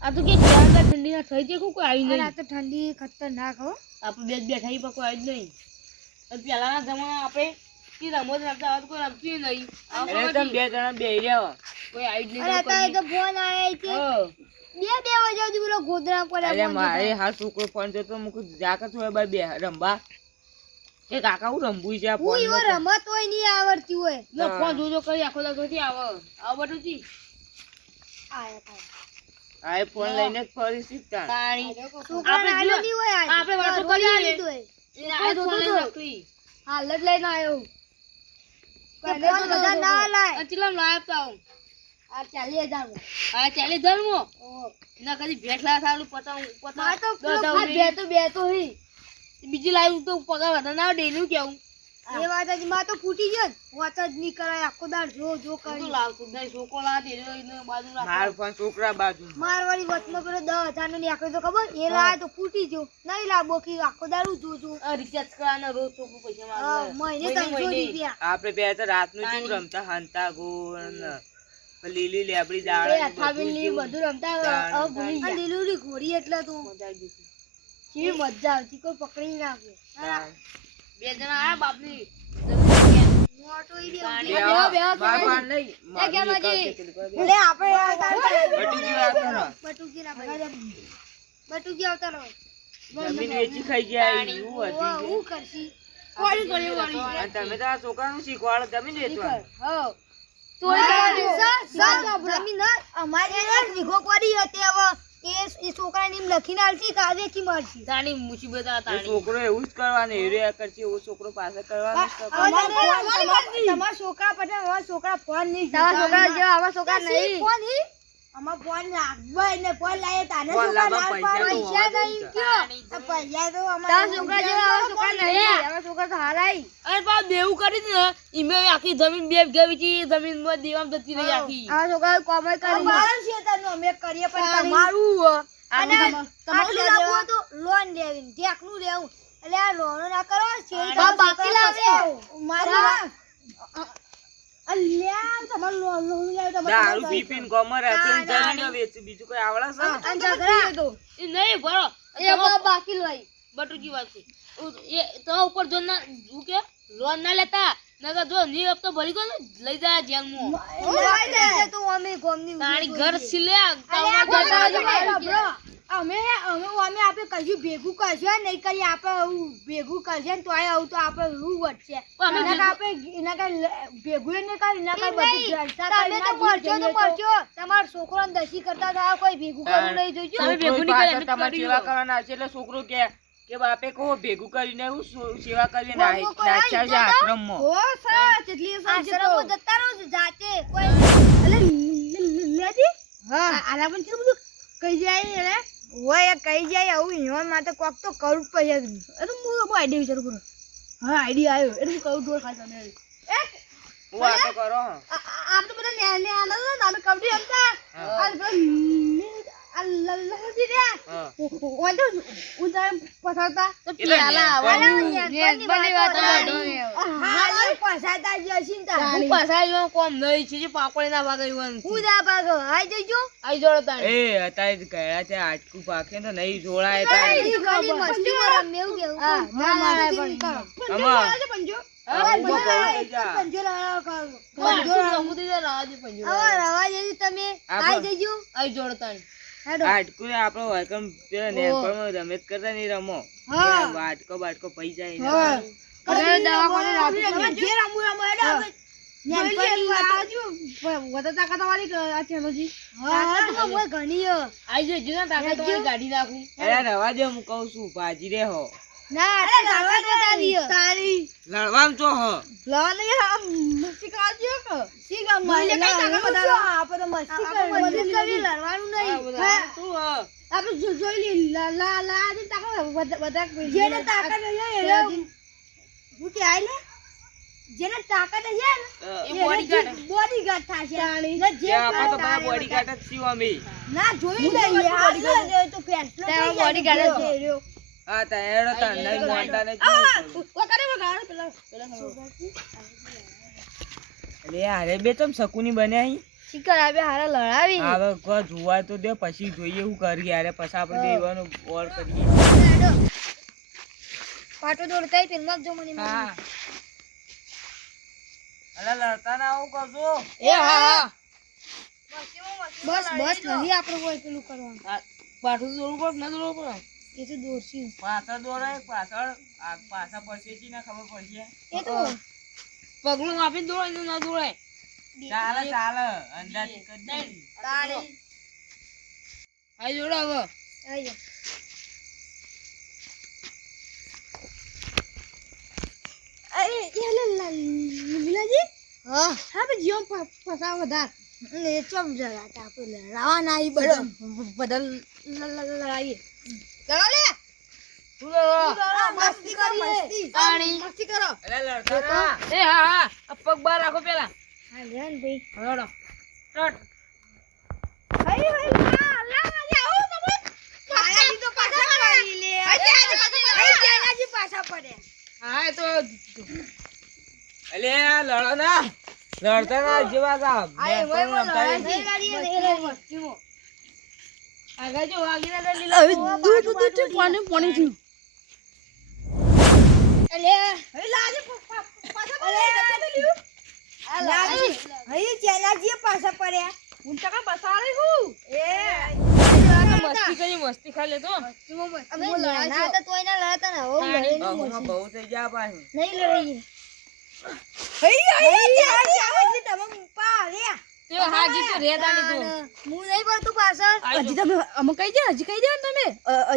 આ તો કે ચાર ઠંડી ના થઈ જાય કોઈ આવી નહીં આ તો ઠંડી ખતરનાક હો. આપણે બે બેઠા પણ કોઈ આવી જ નહીં. પહેલાના જમાના આપણે કે રમત રમતા આવત કોઈ રમતું નહીં. અરે તમે બે જણા બે રહ્યા કોઈ આવી જ નહીં અરે તો તો ફોન આવે છે બે બે વાગ્યા સુધી બોલો ગોદરા પર અરે મારે હા છોકરો ફોન જોતો મુક જાકત હોય બાર બે રમવા. એ કાકા હું રમવું છે ફોન હું રમત હોય નહીં આવડતી હોય. લો ફોન જોજો કરી આખો દાડો નથી આવે? આવું બધું જી આ એ ફોન લઈને જ ફરી શીખતા. આપણે. આપણે વાતો રોજ કરીએ. આલી દોય. એને આ ફોન લઈને રખડી. હાલ જ લઈને આવ્યો તો બધા ના લાય અને લાય લાયા તા આ ચાલી હજાર આ ચાલી ધર્મો? ના કદી ભેટ લાયા સારું પચાવ મારે તો બે તો બે તો હી બીજી લાવી તો પગાર વધારે ના ડેલી કેવું? એ વાતમાં તો ફૂટી ગયો ને. વાત જ નહીં કરાય આખો દાડ જો જો કરી. લાવતું જ નહીં છોકો લાવે તે એને બાજુ રાખો. માર પણ છોકરા બાજુ. મારવાડી વચમાં પેલો દસ હજાર નો નીકળ્યો તો ખબર? એ લાવે તો ફૂટી ગયો. નહીં લાવો કે આખો દાળ જો જો. રિચાર્જ કરાનો રોજ છોકરું પૈસા માંગે. મહિને ત્રણસો. રૂપિયા. આપડે બે તો રાતનું કેવું રમતા? હંતા ગોળ લીલી લેબડી દાળ ને બધું રમતા ગયા. લીલુડી ઘોડી એટલે તું મજા આવતી કોઈ પકડી નાખે બે જણા બાપની આ બટુકી આવતા રહો જમીન વેચી ખાઈ ગયા એવું હતું. હું કરશી? કોળી વાળી. તમે તો આ છોકરાનું શીખવાડો જમીન ના, અમારી હતી હવે. એમ લખીને આલતી કે મારશી. તાણી મુસીબત આ એ તાણી. છોકરો એવું જ કરવાનું હેરે કરશે એવો છોકરો પાસે કરવાનો જ તમારા છોકરા પછી હવે છોકરા ફોન નહીં તમારા છોકરા જેવા અમારા છોકરા નહીં. ફોન નહીં અમાર ફોન રાખવાય એને ફોન લાયે તાને છોકરા લાવવા પૈસા નહીં કયો પૈસા તો અમારા છોકરા જેવા અમારા છોકરા નહીં. અમારા છોકરા તો હાલાઈ અરે બાપ દેવું કરી ને ઈમે આખી જમીન બે ગેવી વેચી જમીનમાં દેવામાં જતી રહી આખી. આ છોકરા કોમર કરી અમારું છે અમે કરીએ પણ તમારું અને આટલું લાવવું હોય તો લોન લેવી ટેકનું લેવું. એટલે આ લોન ના કરો છે બાકી લાવે. મારા અલ્યા તમારું લોન લોન લેવું તમારે દારૂ પી પીને ગોમર રાખીને જમીનો વેચી બીજું કોઈ આવડે છે? અને ઝઘડા એ નહીં ભરો. એ બાકી લઈ. બટુકી વાત છે. એ તો ઉપર જો ના કે લોન ના લેતા. નકર જો ની હપ્તો ભરી ગયો લઈ જા જેલમાં. તો અમે ગોમની તારી ઘર સિલે અમે અમે અમે આપણે કશું ભેગું કરશે નહીં કરી આપણે આવું ભેગું કરશે ને તો આવું તો આપણે રૂ વધશે. એના કઈ આપણે એના કઈ ભેગું નહીં કરે એના કઈ બધી જલસા કરીને મરશો તો મરશો તમારો છોકરો દસી કરતા થાય કોઈ ભેગું કરવું નહીં જોઈજો તમે ભેગું નહીં કરે, તમારે સેવા કરવાના છે એટલે છોકરો કે કે બાપે કો ભેગું કરીને હું સેવા કરીને નાખ્યા છે તો? આશ્રમમાં ઓ સર કેટલી આશ્રમો જતા રહો જાતે કોઈ એટલે લેજી. હા. આલા પણ કેટલું બધું? કહી જાય રે ઓય કહી જાય આવું ઈવન માટે કોક તો કરું જ પડે. એટલે હું હું આઈડિયા વિચારું કરું હા આઈડિયા આવ્યો. એટલે કહું ઢોર ખાતા ને હા. આ આ તો કરો પસારતા તો બધા ન્યા ન્યા આવવાનું. નેનપણની કવડી આવવાની. હા આટકું પાકે તો નહીં જોડાય તમે. આઈ જજો. આઈ જોડો તાણી હેડો આટકું ને આપણો વેલકમ પેલા નેનપણમાં રમેત કરતા નહીં રમો. વાટકો બાટકો પઈ જાય લડવાનું છો. હો. લા નહીં આમ મસ્તી કાઢજો કે સી ગામમાં કઈ તાકાત બતાવો આપણે તો મસ્તી કરી કરી લડવાનું નહીં હા. આપણે જોઈ લી લા લા લા આજે બધા બધા જેને તાકાત હશે હું કે આઈ લે જેને તાકાત હશે ને એ bodyguard. બોડીગાર્ડ થશે ને જે આપણે તો તારે બધા જ છીએ અમે. ના જોઈ લઈએ આ તો ફેસલો થઈ જાય જ. છે. હા તા એડો તા નહીં મોનતા ને ઓ કરે વગાડ પેલા પેલા ખબર. અરે અરે બે તમ શકુની બન્યા શિકાર આવે હારા લડાવી હવે કોઈ જોવા તો દે પછી જોઈએ હું કરી યાર પછી આપણે દેવાનો ઓર કરીએ. પાટો દોડતાય ફિલ્મ જો મને હા. અલા લડતા ના આવું કરજો એ હા હા. બસ બસ નહીં આપણે કોઈ પેલું કરવાનું. પાછું દોડવું પડે ના દોડવું પડે? એ તો દોરશી પાછળ દોડાય પાછળ આ પાછા પછી ના ખબર પડશે એ તો પગલું આપીને દોડે ને ના દોડાય. ચાલે ચાલે. અંદાજ કરી દે. તાળી. આ જોડા હવે. આઈ જા. અરે યાલે લીલાજી હા. હા બે જીવન પસા વધાર. એ ચમ જરા આપણે લડાવા ના આવી બદલ બદલ લડાઈએ લડો લે દોડો. મસ્તી કરીએ. તાણી. મસ્તી કરો. અલા લડતા એ હા હા. આ પગ બહાર રાખો પેલા હા લેન ભાઈ. હળો સ્ટાર્ટ હઈ હઈ લા લા મારી આવો તમે પાછા તો પાછા પડી. લે. હઈ જેનાજી પાછા પડે. હા એ તો અલે લડો ના. લડતા ના જેવા કા આય મેં વય પણ રમતા વય નથી. લડાડીએ આગળ જો વાગીને લીલા દૂધ દૂધ દૂધ પાણી પાણી થયું. મસ્તી કરી તો. બહુ થઈ ગયા પાછું. નહીં હાજી તો રે દાની તો. હું નહીં પડતું પાછળ. હજી તમે અમુક કહી દે હજી કહી દે ને તમે.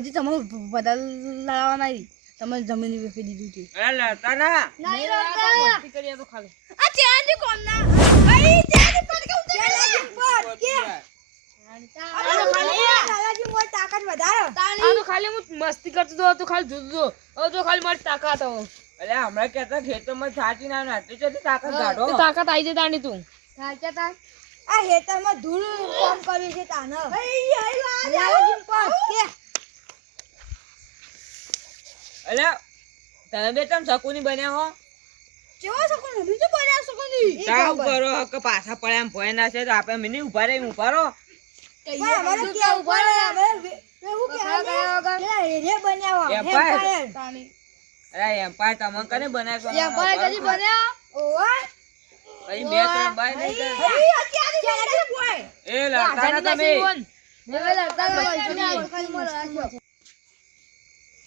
હજી તમે બદલ લડાવવાના તમે જમીન વેચી દીધું છે અલા લડતા ના નહીં લડતા મસ્તી કરીએ તો ખાલી. આ ચેનાજી કોણ ના? હઈ જેનાજી પર કે ચેનાજી પડ કે? અરે લાલાજી મોર તાકાત વધારો. આ તો ખાલી હું મસ્તી કરતો તો તો ખાલી જોતો તો ખાલી મારી તાકાત હવે અલે હમણાં કેતા ખેતરમાં છાટી ના નાટલી છે તાકાત કાઢો તો તાકાત આવી જાય તું. સાચા તા. આ હેતરમાં ધૂળ કામ કર્યું છે તાનો. હઈ હઈ લાલાજી પડ કે અલે તમે બે તમ શકુની બન્યા હો? કેવો સકોન બીજું બોલ્યા સકોની તાવ કરો કે પાછા પડ્યા એમ ભય ના છે તો આપણે મિની ઊભા રહી ઊભા રહો. અમારે કે ઊભા રહે અમે એવું કે રે બનાવો એમ્પાયર અરે એમ્પાયર તમને કને બનાવ્યો એમ્પાયર કદી બન્યા? અહીં નહીં એ લડતા તમે. લડતા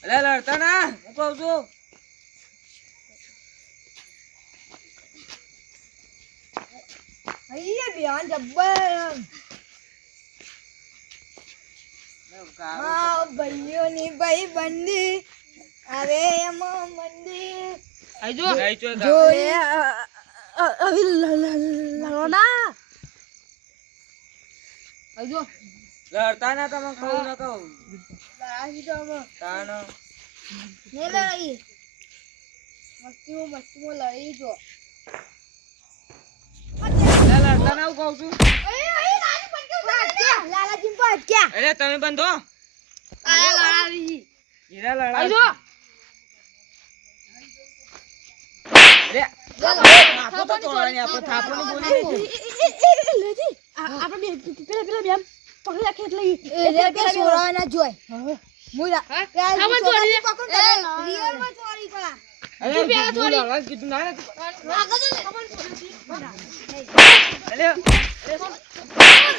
અલે લડતા ના હું કહું છું. અહીંયા બેન જબ્બર. હા ભાઈઓની ભાઈ બંદી હવે એમાં મંદી. આઈ જો હવે લડવાના આઈ લડતા ના તમે કહું ના કહું. તાણ ને લડાઈ મસ્તીમાં મસ્તીમાં લડાઈ જો અલે લડતા ના હું કહું છું લાલાજી પર ક્યાં અરે તમે બંધો લડાવી હીરા આઈ જો અરે થાપો તો તોડવાની આપણે થાપો બોલી આપણે પેલા પેલા બેમ પકડી રાખે એટલે એ રે કે સોરાના જોય. મુરા આમાં ચોરી લે. રિયલમાં ચોરી કરા અરે પેલા ચોરી. કીધું ના નથી. અરે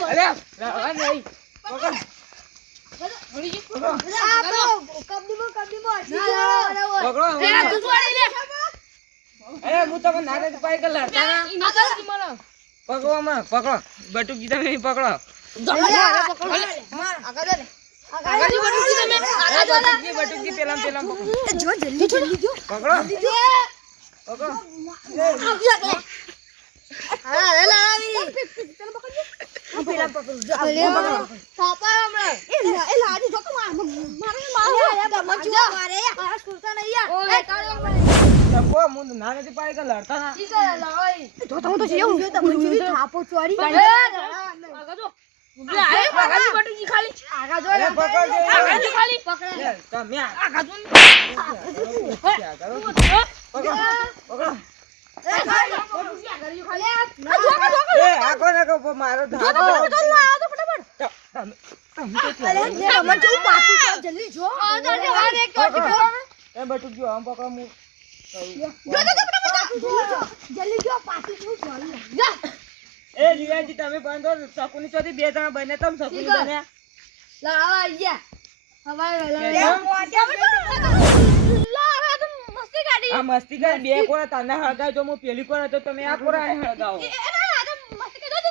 અરે લડવા નહીં પકડ. પકડો આ તો કબડીમાં કબડીમાં પકડો એ આ તું છોડી લે. અરે હું તમને ના નથી પાડી કે લડતા ના ઈ ના કરી મને પકડો આમાં પકડો બટુકજી તમે અહીં પકડો આગળ બટુકી તમે અરે બટુકજી બટુકજી પેલા ને પેલા પકડો જો જલ્દી જલ્દી જો પકડો પકડો હા રે લાવી પેલા પકડ. જો પાપા હમણાં. એ લા- એ લાજી જો કે માર મારે મારે ગમત જો. મારે આ સુરતા નહીં યાર. એ કાળો તપો હું ના નથી લડતા ના. જો તમે તો જેવું જો. તમે ચોરી આગળ જો લે. આય આગળ બટુકી ખાલી. આગા જો અરે પકડજો આગળ જો ખાલી. પકડે તમે આ- આગળ જો પકડો. પકડો મારો જલ્દી જો. એ બટુક જો આમ પકડો હું જલ્દી જો પાછું જીવાજી તમે બંધો શકુની ચોથી બે જણા બને તમે શકુની બન્યા લાવા આવી ગયા જો, મસ્તી કરી બે કોરા તને હળગાવ જો હું પેલી કોરા તો તમે આ કોરા અહીં હળગાવો મસ્તી કાઢી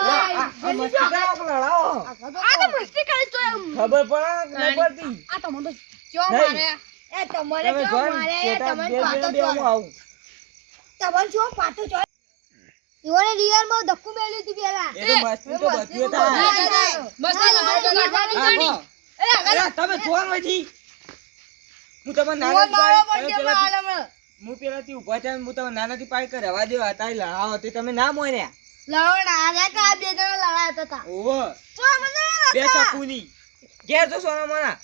આ- આ- આ મસ્તી કરો કે લડાવો આ તો મસ્તી કાઢી તો એમ. ખબર પડે કે નહીં પડતી આ તો મને ચો મારે એ તમારે જો મારે પાટો જો પાટો ચો ઈવોને રિયલમાં ધક્કુ મેલ્યું હતું પેલા. એ મસ્તી તો બધું. અરે તમે જોર હું તમને નાના થયા ને હું તમે નાનાથી પાડી કરી રવા દેવા હતા લડાવો તે તમે ના મોન્યા? ઓહો. બે ઘેર તો સોના મોના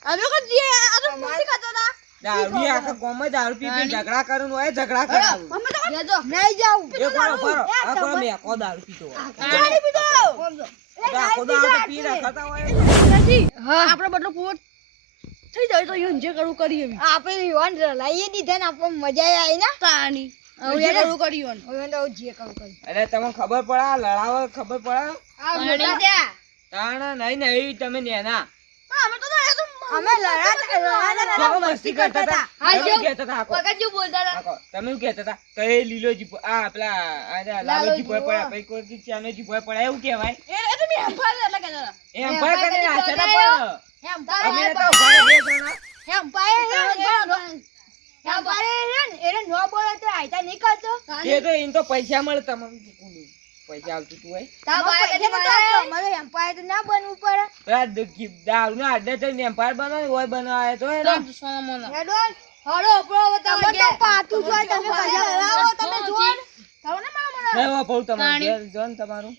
દારૂ આખા ગામમાં દારૂ પી પી ઝઘડા કરવાનું હોય ઝઘડા કરાવું નહીં જાઉં. એ કોણ ફરો. આ કોણ મે કો દારૂ પીતો દારૂ પીતો તો આખો દારૂ પી રાખતા હોય. આપણે બદલો પૂરો થઈ જાય તો યુન જે કરું કરી એવી. આપણે યુવાન લઈએ દીધા ને આપણે મજા આવી ને. કરી હવે તો જે કરું કરું. અરે તમને ખબર પડે લડાવ ખબર પડે? તાણ નહીં નહીં તમે નેના. અમે લડાતા લડાતા તમે મસ્તી કરતા હતા. તમે કહેતા હતા આખો. જો બોલતા હતા? તમે શું કહેતા હતા? કઈ લીલો જીભો આ પેલા આ લાલો જીભો પડ્યા પછી કોઈ કી ચાનો જીભો પડ્યા એવું કહેવાય. એ તમે હંફાર એટલે કહેતા હતા. એમ ભાઈ કરીને આછા ના પડે એમ અમે તો ભાઈ બે જણા. એમ પાયે હે એમ હે એને નો બોલે તો આયતા નીકળતો કરતો. એ તો ઇન તો પૈસા મળતા તમને કોનું પૈસા આવતું તું હોય તા પાયે કદી મારે મારે એમ પાયે તો ના બનવું પડે. દારૂ ના અડ્ડે થઈને એમ્પાયર બનાવે હોય બનાવે તો એનો હેડોન હળો આપણો બતાવો કે પાતું જોઈ તમે કજા તમે જો. ને મારા મને. તમારું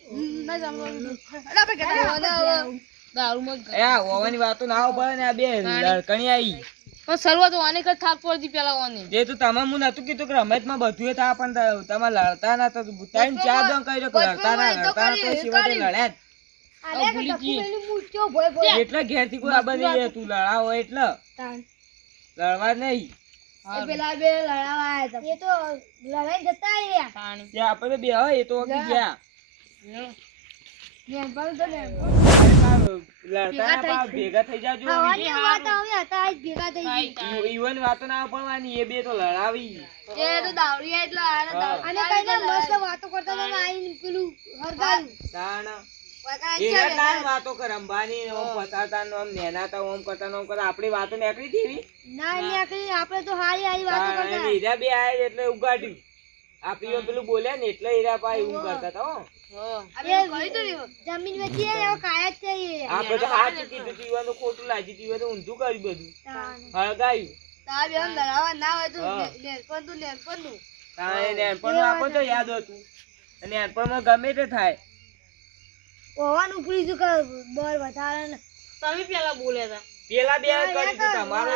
એ હોવાની વાતો ના આવો પડે ને આ બે લડકણી આવી પણ શરૂઆત આને કર થાક પડતી પેલા ઓની જે તો તમે હું નતું કીધું કે રમતમાં બધું થાય પણ તમે લડતા ના તો ટાઈમ ચાર દમ કહી કે લડતા ના લડતા ના તો સિવાય લડ્યા ભૂલી ગઈ. ઘેરથી કોઈ આબા નહીં તું લડાવો એટલે. લડવા નહીં. પેલા બે લડાવા આયા હતા એ તો લડાઈ જતા રહ્યા. આપણે બે હોય એ તો ગયા. ભેગા વાત કર અંબાની ઓમ ને ઓમ ઓમ કરતા ઓમ કરતા આપણી વાતો નીકળી હતી આપણે તો હારી હારી વાતો બે આયા એટલે ઉગાડ્યું આપણી પેલું બોલ્યા ને એટલે હીરા પાઈ એવું કરતા હતા. જમીન વેચી ને કાયા જ છે એ. આપણે તો હાથ કીધું ખોટું લાગી તીવા તો ઊંધું કર્યું બધું. હળગાયું હા. તાણે. નેનપણનું. આપણને તો યાદ હતું. અને નેનપણમાં ગમે તે થાય. ઓવાન ઉપરી જો કે બર વધારે તમે પેલા બોલ્યા હતા. પેલા બે કરી તમારો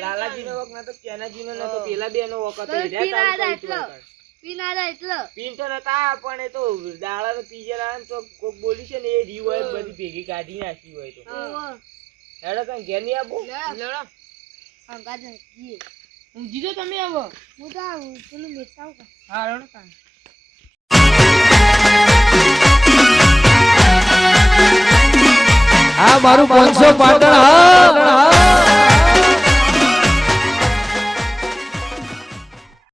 લાલાજી નો વખત નો નતો પેલા બે નો વખત પીનારા એટલે. પીન તો નતા પણ એ તો દાડા તો પીજેલા ને તો કોક બોલી છે ને એ રી બધી ભેગી કાઢી નાખી હોય તો. હેડો તને ઘેર નહીં લડો. ઊંઘી જો તમે હવે હું તો આ પેલું મેચાવું હા લડો તાણી. આ મારું પાંચસો પાટણ હા.